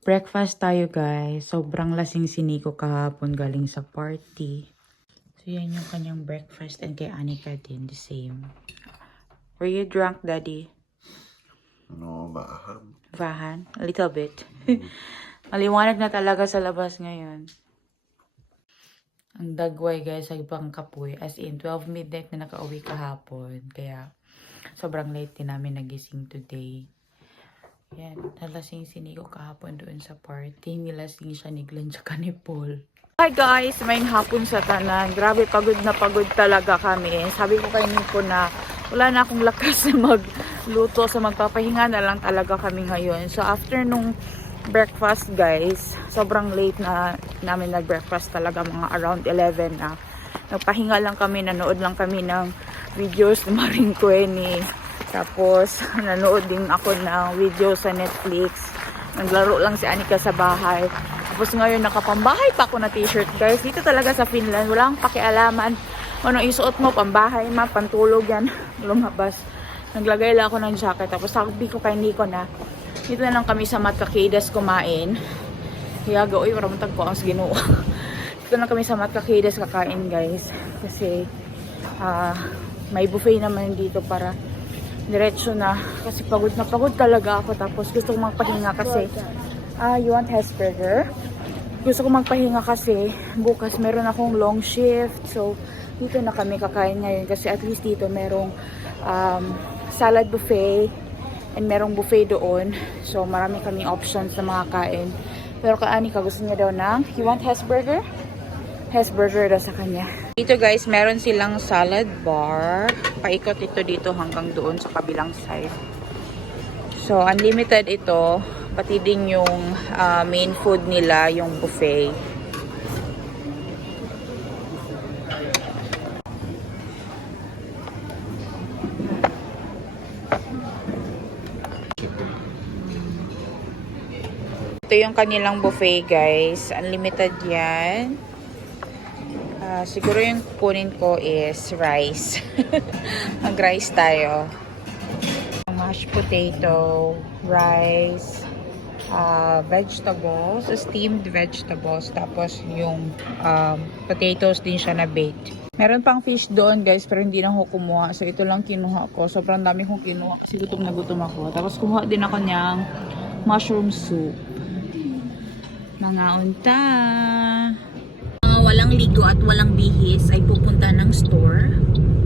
Breakfast tayo guys. Sobrang lasing si Nico kahapon galing sa party. So yan yung kanyang breakfast and kay Anika din the same. Were you drunk, Daddy? No, bahan. Vahan? A little bit. Maliwanag na talaga sa labas ngayon. Ang dagway guys sa ibang kapoy. As in 12 midnight na nakauwi kahapon. Kaya sobrang late din namin nagising today. Yan, nalasing si Nico kahapon doon sa party. Nilasing siya ni Glenn tsaka ni Paul. Hi guys, may hapon sa tanan. Grabe, pagod na pagod talaga kami. Sabi ko kay Nico na wala na akong lakas na magluto. So magpapahinga na lang talaga kami ngayon. So after nung breakfast guys, sobrang late na namin nag-breakfast talaga, mga around 11 na. Nagpahinga lang kami, nanood lang kami ng videos ni Maring Queenie. Tapos, nanood din ako ng video sa Netflix. Naglaro lang si Anika sa bahay. Tapos ngayon, nakapambahay pa ako na t-shirt, guys. Dito talaga sa Finland, wala kang pakialaman. Anong isuot mo, pambahay, pantulog yan. Lumabas. Naglagay lang ako ng jacket. Tapos sabi ko kay Nico na, dito na lang kami sa Matkakidas kumain. Hiyaga, uy, maramutag ko ang ginuo. Dito na lang kami sa Matkakidas kakain, guys. Kasi, may buffet naman dito para diretso na, kasi pagod na pagod talaga ako. Tapos gusto kong magpahinga kasi you want Hesburger? Gusto kong magpahinga kasi bukas meron akong long shift. So dito na kami kakain ngayon kasi at least dito merong salad buffet and merong buffet doon. So marami kaming options sa mga kain. Pero kay Anika gusto niya daw ng you want Hesburger? Hesburger daw sa kanya. Dito guys, meron silang salad bar. Paikot ito dito hanggang doon sa kabilang side. So, unlimited ito. Pati din yung main food nila, yung buffet. Ito yung kanilang buffet guys. Unlimited yan. Siguro yung kunin ko is rice. Mag-rice tayo. Mashed potato, rice, vegetables, steamed vegetables, tapos yung potatoes din siya na baked. Meron pang fish doon guys, pero hindi na ako kumuha. So ito lang kinuha ko. Sobrang dami kong kinuha kasi gutom na gutom ako. Tapos kumuha din ako niyang mushroom soup. Mga unta. Walang ligo at walang bihis ay pupunta ng store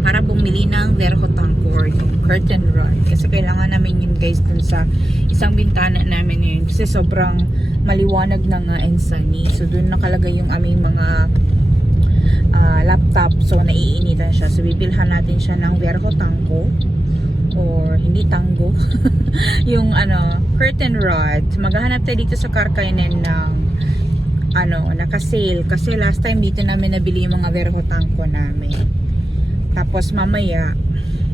para bumili ng verhotangkor, yung curtain rod. Kasi kailangan namin yun guys dun sa isang bintana namin yun. Kasi sobrang maliwanag na nga and sunny. So dun nakalagay yung aming mga laptop. So naiinitan siya. So bibilhan natin siya ng verhotangko or hindi tango. Yung curtain rod. Maghahanap tayo dito sa Karkainen ng naka-sale. Kasi last time dito namin nabili yung mga verhotangko namin. Tapos mamaya,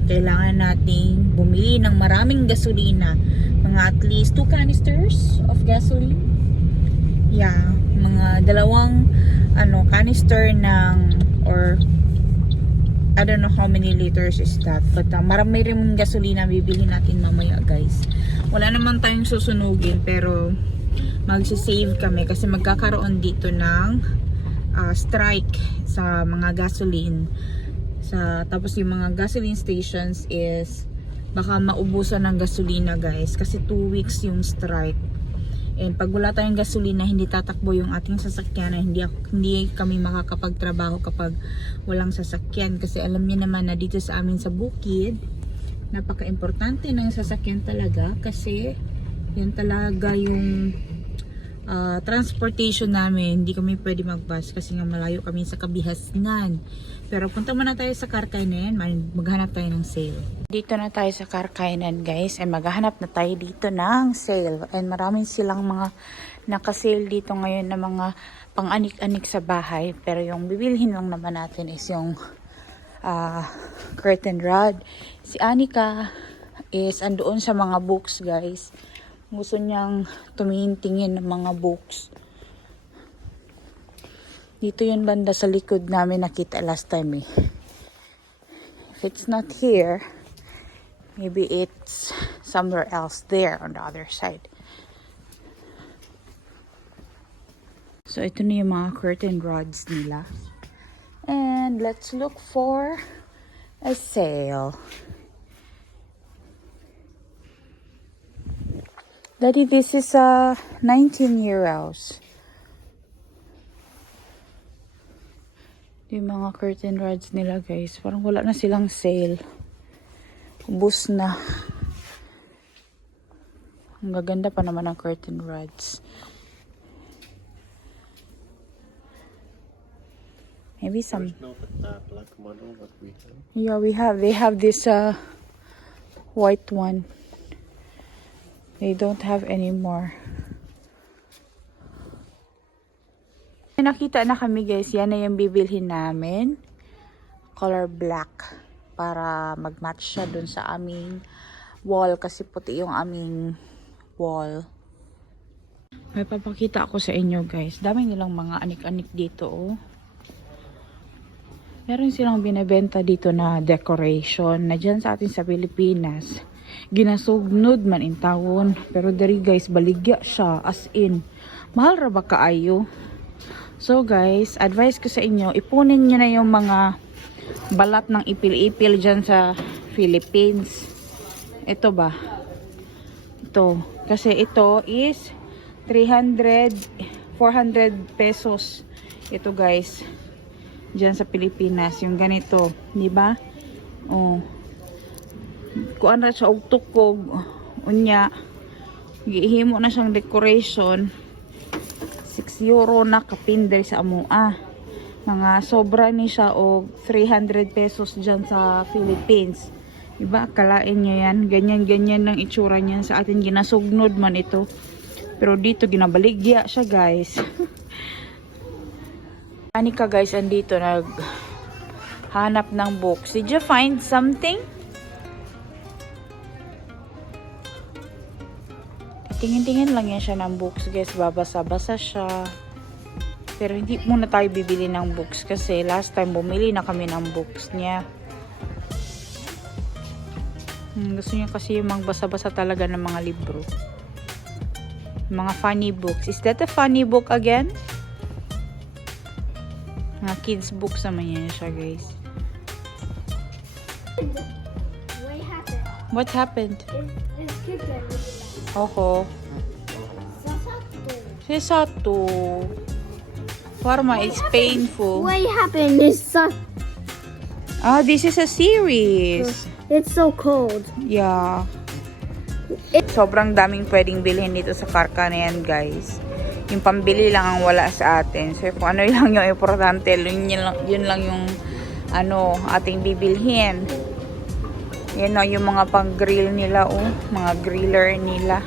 kailangan nating bumili ng maraming gasolina. Mga at least 2 canisters of gasoline. Yeah, mga dalawang canister ng, or I don't know how many liters is that. But marami rin gasolina bibili natin mamaya guys. Wala naman tayong susunugin pero magsisave kami kasi magkakaroon dito ng strike sa mga gasoline. Tapos yung mga gasoline stations is baka maubusan ng gasolina guys kasi 2 weeks yung strike. And pag wala tayong gasolina, hindi tatakbo yung ating sasakyan, hindi kami makakapagtrabaho kapag walang sasakyan. Kasi alam niyo naman na dito sa amin sa bukid, napaka-importante ng sasakyan talaga kasi yan talaga yung transportation namin. Hindi kami pwede mag-bus kasi nga malayo kami sa Kabihasnan. Pero punta muna tayo sa Karkainen, maghanap tayo ng sale. Dito na tayo sa Karkainen guys, and maghanap na tayo dito ng sale. And maraming silang mga naka-sale dito ngayon na mga pang-anik-anik sa bahay. Pero yung bibilhin lang naman natin is yung curtain rod. Si Anika is andoon sa mga books guys. Gusto niyang tumingin-tingin ng mga books. Dito yun banda sa likod namin nakita last time eh. If it's not here, maybe it's somewhere else there on the other side. So, ito na yung mga curtain rods nila. And let's look for a sale. Daddy, this is 19 euros. Yung mga curtain rods nila, guys. Parang wala na silang sale. Ubus na. Ang gaganda pa naman ng curtain rods. Maybe some. There's no black model that we have. Yeah, we have. They have this white one. They don't have anymore. Nakita na kami, guys. Yan na yung bibilhin namin. Color black. Para mag-match siya dun sa aming wall. Kasi puti yung aming wall. May papakita ako sa inyo, guys. Dami nilang mga anik-anik dito, oh. Meron silang binebenta dito na decoration na dyan sa atin sa Pilipinas. Ginasugnod man in tawon. Pero dari, guys, baligya siya. As in, mahal ra ba kaayo? So, guys, advice ko sa inyo, ipunin nyo na yung mga balat ng ipil-ipil dyan sa Philippines. Ito ba? Ito. Kasi ito is 300, 400 pesos. Ito, guys. Diyan sa Pilipinas, yung ganito, di ba? Oh. Kuan ra siya og tukog, unya. Gihimo na siyang decoration. 6 euro na kapinday sa amua. Mga sobra ni siya og 300 pesos diyan sa Philippines. Di ba? Akalain niyo yan, ganyan-ganyan lang itsura niyan. Sa atin ginasugnod man ito. Pero dito ginabaligya siya, guys. Anika, guys, andito naghanap ng books. Did you find something? Tingin-tingin lang yan siya ng books, guys. Babasa-basa siya. Pero hindi muna tayo bibili ng books kasi last time bumili na kami ng books niya. Gusto niya kasi yung magbasa-basa talaga ng mga libro. Mga funny books. Is that a funny book again? Mga kids books naman yan siya, guys. What happened? It's kitten. Oho. Sesato. Parma, it's painful. What happened is Ah, this is a series. it's so cold. Yeah. Sobrang daming pwedeng bilhin dito sa Karka na yan, guys. Yung pambili lang ang wala sa atin. So, kung ano lang yung importante, yun lang yung ating bibilhin. Yan na yung mga pang-grill nila, oh. Mga griller nila.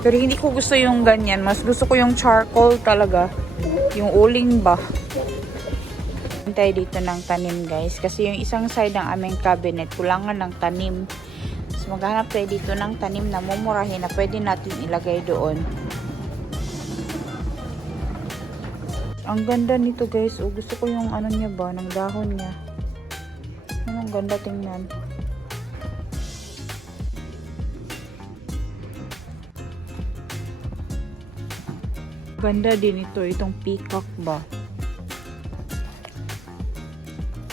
Pero hindi ko gusto yung ganyan. Mas gusto ko yung charcoal talaga. Yung uling ba. Hintay dito ng tanim, guys. Kasi yung isang side ng aming cabinet, kulangan ng tanim. So, maghanap tayo dito ng tanim na mumurahin na pwede natin ilagay doon. Ang ganda nito, guys. O, gusto ko yung ano niya ba, ng dahon niya. Ang ganda tingnan. Ganda din ito. Itong peacock ba?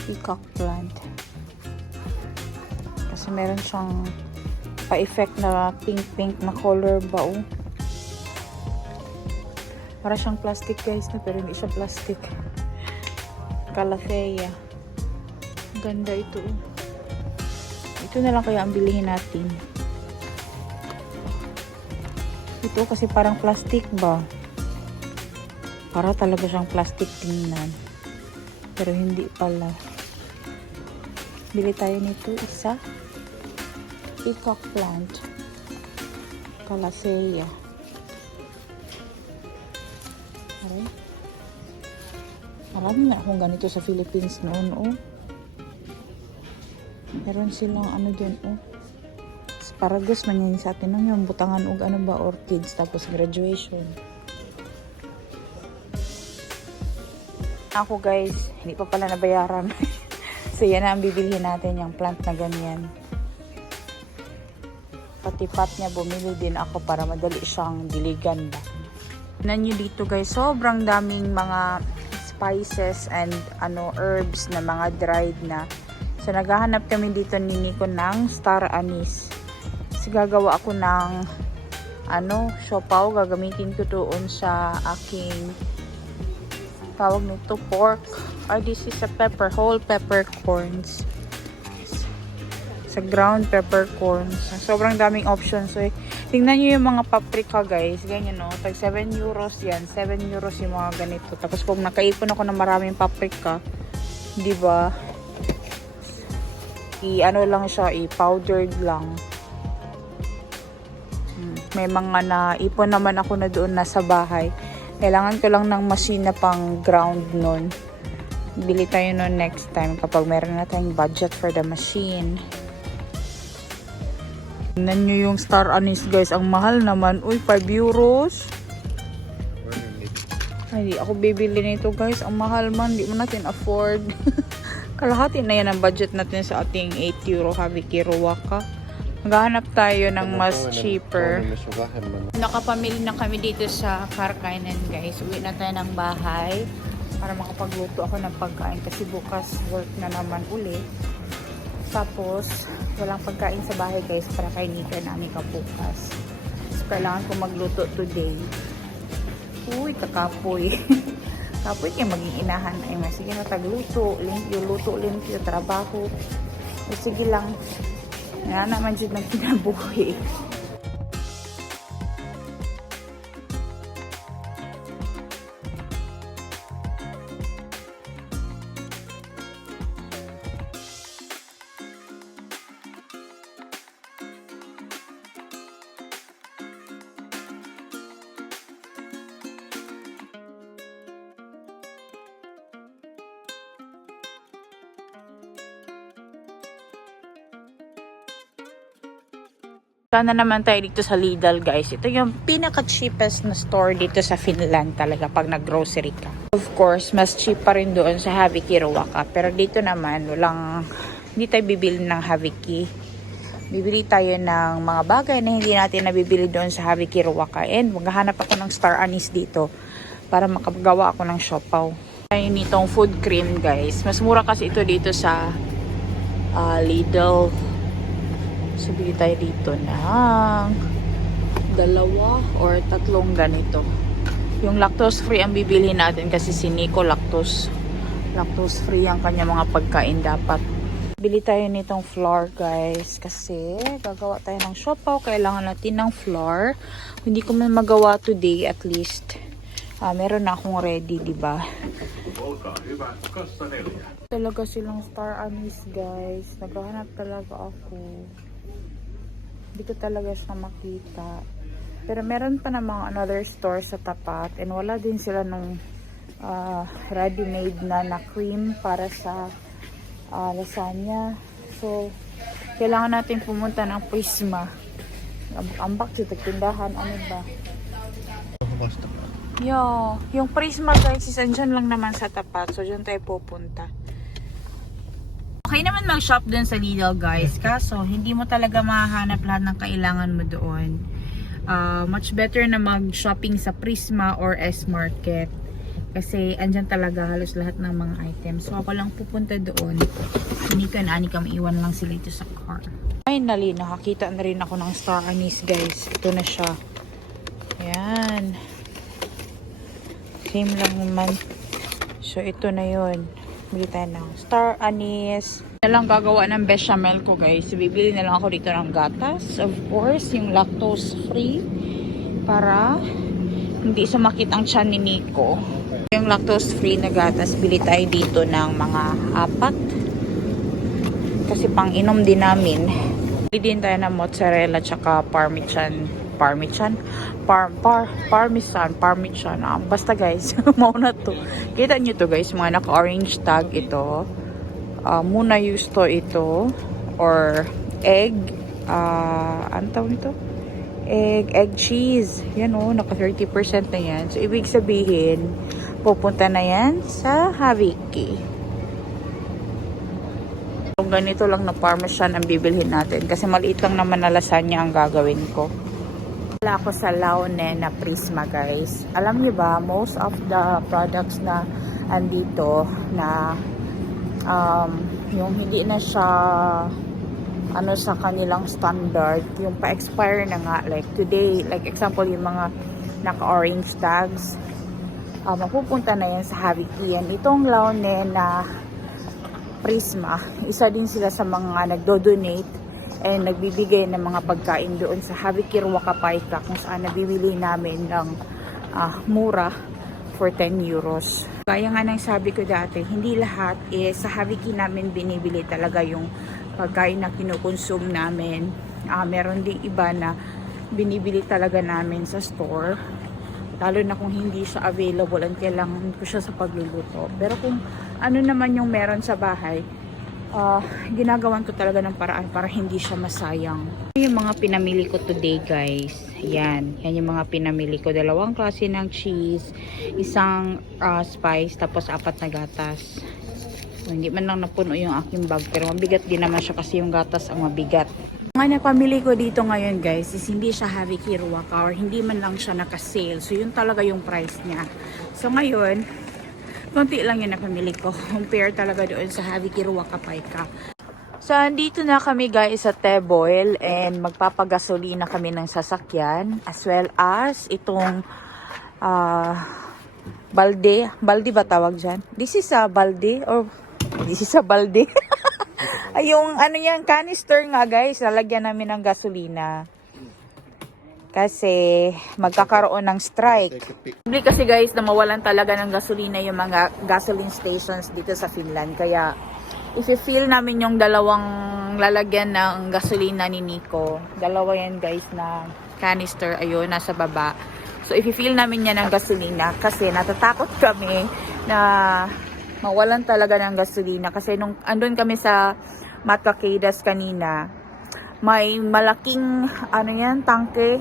Peacock plant. Kasi meron siyang pa-effect na pink-pink na color ba, oh. Para siyang plastic, guys, na pero hindi siya plastic. Calathea. Ganda ito. Ito na lang kaya ang bilihin natin. Ito kasi parang plastic ba? Para talaga siyang plastic tingnan. Pero hindi pala. Bili tayo nito isa. Peacock plant. Calathea. Aray. Marami na akong ganito sa Philippines noon, oh. Meron silang ano dun, oh. Asparagus man yan sa atin, yung butangan og ano ba, orchids, tapos graduation. Ako, guys, hindi pa pala nabayaran. So, yan na ang bibilhin natin, yung plant na ganyan. Pati pot niya, bumili din ako para madali siyang diligan ba. Tignan nyo dito guys, sobrang daming mga spices and herbs na mga dried na. So naghahanap kami dito ni Nico ng star anise. Kasi gagawa ako ng siopaw. Gagamitin ko doon sa aking tawag nito pork. Or this is a whole peppercorns. Sa ground peppercorns. Sobrang daming options. So, tingnan nyo yung mga paprika guys. Ganyan no. Tag 7 euros yan. 7 euros yung mga ganito. Tapos kung nakaipon ako ng maraming paprika, di ba? Lang siya, powdered lang. May mga naipon naman ako na doon nasa bahay. Kailangan ko lang ng machine na pang ground nun. Bili tayo nun next time kapag meron na tayong budget for the machine. Tingnan nyo yung star anise guys. Ang mahal naman. Uy, 5 euros. Ay, di ako bibili nito guys. Ang mahal man. Di mo natin afford. Kalahati na yan ang budget natin sa ating 8 euro Haviki Ruwaka. Maghahanap tayo ng mas cheaper. Nakapamili na kami dito sa Karkainen guys. Uwi na tayo ng bahay para makapagluto ako ng pagkain kasi bukas work na naman uli. Tapos walang pagkain sa bahay guys para kay Nika namin kabukas. So kailangan ko magluto today. Uy, kakapoy. Kapoy kayo maging inahan ay sige na tagluto, limpyo, trabaho. O sige lang. Nga naman dyan nagkinabuhi. Sana naman tayo dito sa Lidl guys. Ito yung pinaka-cheapest na store dito sa Finland talaga pag nag-grocery ka. Of course, mas cheap pa rin doon sa Haviki Ruwaka. Pero dito naman, hindi tayo bibili ng Haviki. Bibili tayo ng mga bagay na hindi natin nabibili doon sa Haviki Ruwaka. And maghahanap ako ng star anise dito para makagawa ako ng siopaw. Ayun nitong food cream guys. Mas mura kasi ito dito sa Lidl. So, bili tayo dito ng 2 or 3 ganito. Yung lactose free ang bibilhin natin kasi si Nico lactose free ang kanya mga pagkain dapat. Bili tayo nitong flour guys kasi gagawa tayo ng siopaw. Kailangan natin ng flour. Hindi ko man magawa today at least. Meron na akong ready, diba? Talaga silang star anise guys. Naghahanap talaga ako. Hindi ko talaga siya makita. Pero meron pa namang another store sa tapat. And wala din sila nung ready-made na cream para sa lasagna. So, kailangan natin pumunta ng Prisma. Ambak sa tindahan. Ano ba? Yung Prisma guys, andyan lang naman sa tapat. So, dyan tayo pupunta. Okay naman mag-shop dun sa Lidl guys, kaso hindi mo talaga mahahanap lahat ng kailangan mo doon. Much better na mag-shopping sa Prisma or S-Market kasi andyan talaga halos lahat ng mga items. So ako lang pupunta doon. Hindi ka maiwan lang sila ito sa car. Finally, nakakita na rin ako ng star anise guys. Ito na siya. Ayan. Same lang naman. So ito na yun. Bili tayo ng star anise. Na lang gagawa ng bechamel ko guys. Bibili na lang ako dito ng gatas. Of course, yung lactose free. Para hindi sumakit ang tiyan ni Nico. Yung lactose free na gatas, bili tayo dito ng mga 4. Kasi pang inom din namin. Bili din tayo ng mozzarella tsaka parmesan. Basta guys, mauna to. Kita nyo to guys, mga naka-orange tag ito. Muna yusto ito. Or egg. Ano tawag nito? Egg cheese. Yan o, naka 30% na yan. So, ibig sabihin, pupunta na yan sa Haviki. So, ganito lang na parmesan ang bibilhin natin. Kasi maliit lang naman na lasagna ang gagawin ko. Wala ako sa Laone na Prisma guys. Alam niyo ba, most of the products na andito na yung hindi na siya ano sa kanilang standard, yung pa-expire na nga, like today, like example yung mga naka-orange tags, mapupunta na yan sa Haviki. Yan itong Laone na Prisma, isa din sila sa mga nagdo-donate and nagbibigay ng mga pagkain doon sa Haviki Ruacapaica, kung saan nabibili namin ng mura for 10 euros. Kaya nga nang sabi ko dati, hindi lahat sa Haviki namin binibili talaga yung pagkain na kinukonsume namin. Meron ding iba na binibili talaga namin sa store, lalo na kung hindi siya available and kailangan ko siya sa pagluluto. Pero kung ano naman yung meron sa bahay, ginagawan ko talaga ng paraan para hindi siya masayang. Yung mga pinamili ko today guys, yan yung mga pinamili ko. 2 klase ng cheese, isang spice, tapos 4 na gatas. So, hindi man lang napuno yung aking bag, pero mabigat din naman siya kasi yung gatas ang mabigat. Ang napamili ko dito ngayon guys is hindi siya Haviki Ruaca or hindi man lang siya naka-sale. So yun talaga yung price niya. So ngayon, konti lang yung napamili ko. Compare talaga doon sa Haviki Ruacapaica. So andito na kami guys sa Teboil and magpapagasolina kami ng sasakyan as well as itong balde. Balde ba tawag dyan? This is a balde or this is a balde. Ay, yung ano yan, canister nga guys, lalagyan namin ng gasolina. Kasi magkakaroon ng strike. Kasi guys, na mawalan talaga ng gasolina yung mga gasoline stations dito sa Finland. Kaya i-fill namin yung 2 lalagyan ng gasolina ni Nico. 2 yan guys na canister, ayun, nasa baba. So i-fill namin yan ng gasolina kasi natatakot kami na mawalan talaga ng gasolina. Kasi nung andun kami sa Matkakedas kanina, may malaking ano yan, tangke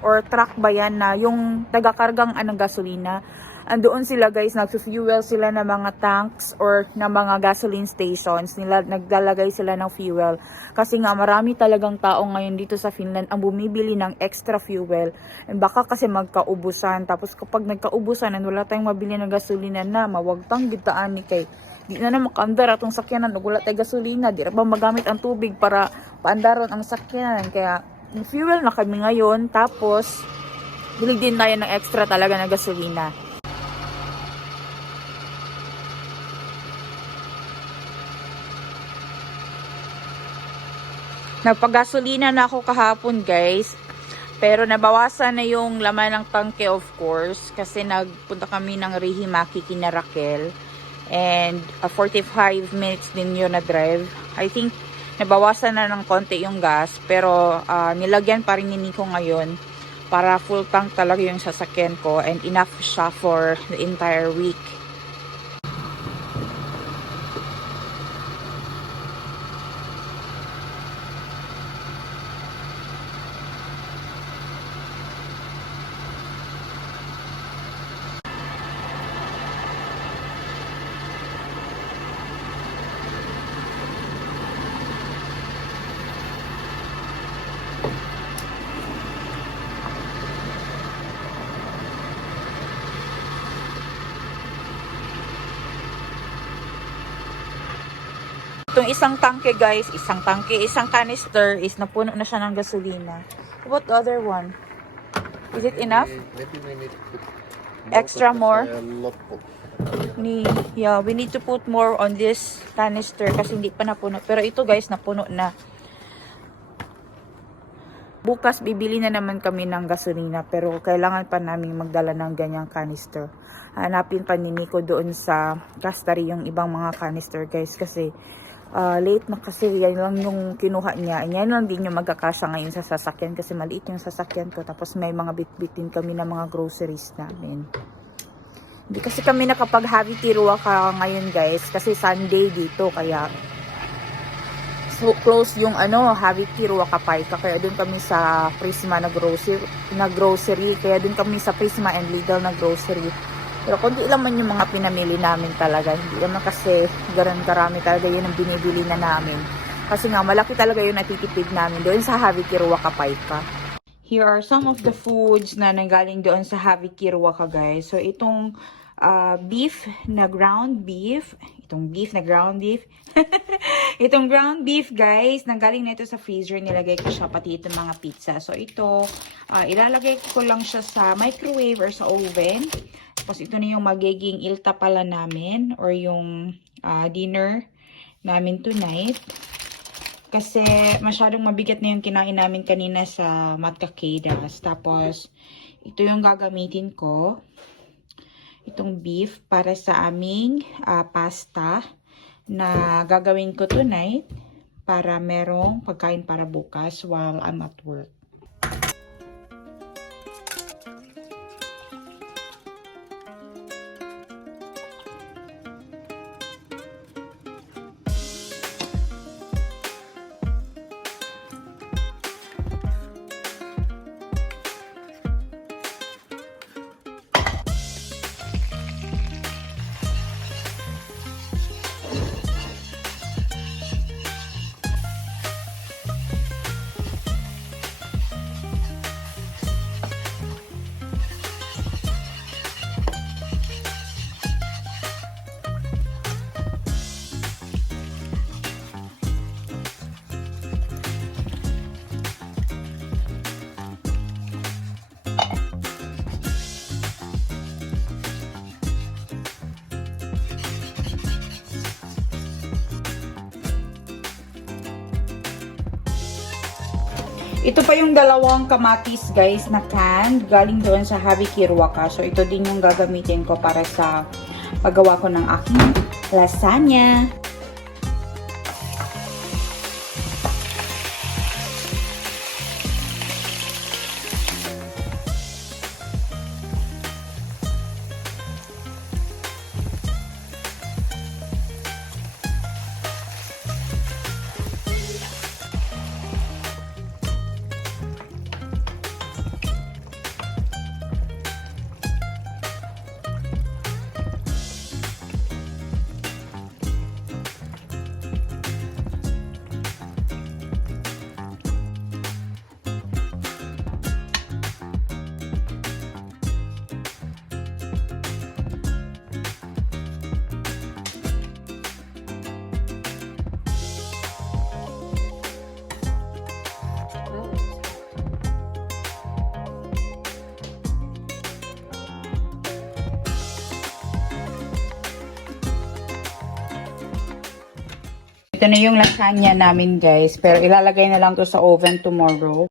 or truck ba yan na yung tagakargang gasolina. Andoon sila guys, nagsufuel sila ng mga tanks or ng mga gasoline stations nila, naglalagay sila ng fuel. Kasi nga marami talagang tao ngayon dito sa Finland ang bumibili ng extra fuel. And baka kasi magkaubusan. Tapos kapag nagkaubusan and wala tayong mabili ng gasolina na, mawagtang gitaan ni kay di na na makaandar atong sakyanan, wala tayong gasolina, di na ba magamit ang tubig para paandaron ang sakyanan. Kaya fuel na kami ngayon, tapos bilig din tayo ng extra talaga na gasolina. Nagpagasolina na ako kahapon guys, pero nabawasan na yung laman ng tangke of course, kasi nagpunta kami ng Rihimaki kina Raquel. And 45 minutes din yun na drive. I think nabawasan na ng konti yung gas, pero nilagyan pa rin ni Nico ngayon para full tank talaga yung sasakyan ko and enough siya for the entire week. Itong isang tangke guys, isang canister is napuno na siya ng gasolina. What other one? Is it enough? Maybe we need to put Extra more? Not put. Yeah, we need to put more on this canister kasi hindi pa napuno. Pero ito guys, napuno na. Bukas bibili na naman kami ng gasolina, pero kailangan pa namin magdala ng ganyang canister. Hanapin pa ni Nico doon sa Castari yung ibang mga canister guys, kasi late na kasi yan lang yung kinuha niya. Yan lang din yung magkakasya ngayon sa sasakyan kasi maliit yung sasakyan ko. Tapos may mga bit-bitin kami ng mga groceries namin. Hindi kasi kami nakapag-Haviki Ruaca ngayon guys kasi Sunday dito, kaya so close yung Haviki Ruacapaica. Kaya doon kami sa Prisma na grocery. Kaya doon kami sa Prisma and Lidl na grocery. Pero konti lang man yung mga pinamili namin talaga. Hindi naman kasi ganoon karami talaga yun ang binibili na namin. Kasi nga malaki talaga yung natitipid namin doon sa Haviki Ruacapaica. here are some of the foods na nanggaling doon sa Havi Kirwaka, guys. So, itong beef na ground beef. Itong beef na ground beef. Itong ground beef, guys, nanggaling na ito sa freezer. Nilagay ko siya pati itong mga pizza. So, ito, ilalagay ko lang siya sa microwave or sa oven. Tapos, ito na yung magiging ilta pala namin or yung dinner namin tonight. Kasi masyadong mabigat na yung kinain namin kanina sa Matkakedas. Tapos, ito yung gagamitin ko. Itong beef para sa aming pasta na gagawin ko tonight para merong pagkain para bukas while I'm at work. Ito pa yung dalawang kamatis, guys, na canned. Galing doon sa Havi Kirwaka. So, ito din yung gagamitin ko para sa paggawa ko ng aking lasagna. Ito na yung lasagna namin, guys. Pero ilalagay na lang to sa oven tomorrow.